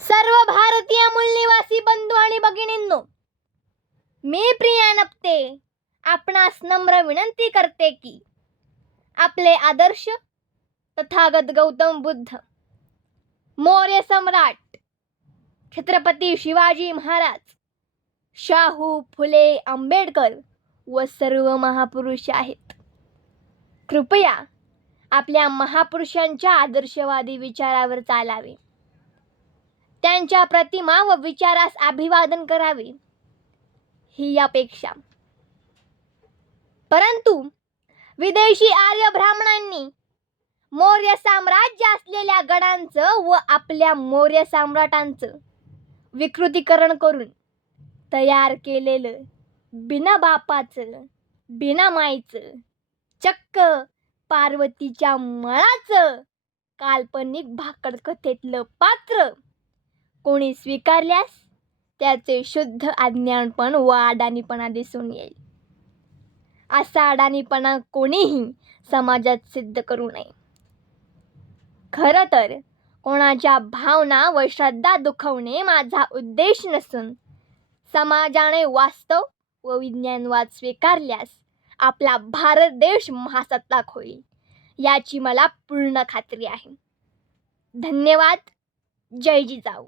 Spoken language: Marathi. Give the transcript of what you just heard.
सर्व भारतीय मूलनिवासी बंधू आणि भगिनींनो, मी प्रिया नप्ते आपणास नम्र विनंती करते की आपले आदर्श तथागत गौतम बुद्ध, मौर्य सम्राट छत्रपती शिवाजी महाराज, शाहू फुले आंबेडकर व सर्व महापुरुष आहेत. कृपया आपल्या महापुरुषांच्या आदर्शवादी विचारावर चालावे, त्यांच्या प्रतिमा व विचारास अभिवादन करावे ही अपेक्षा. परंतु विदेशी आर्य ब्राह्मणांनी मौर्य साम्राज्य असलेल्या गडांचं व आपल्या मौर्य सम्राटांचं विकृतीकरण करून तयार केलेलं बिना बापाचं बिना माईचं चक्क पार्वतीच्या मळाचं काल्पनिक भाकड कथेतलं पात्र कोणी स्वीकारल्यास त्याचे शुद्ध अज्ञानपण व अडाणीपणा दिसून येईल. असा अडाणीपणा कोणीही समाजात सिद्ध करू नये. खरं तर कोणाच्या भावना व श्रद्धा दुखवणे माझा उद्देश नसून समाजाने वास्तव व विज्ञानवाद स्वीकारल्यास आपला भारत देश महासत्ताक होईल याची मला पूर्ण खात्री आहे. धन्यवाद. जय जिजाऊ.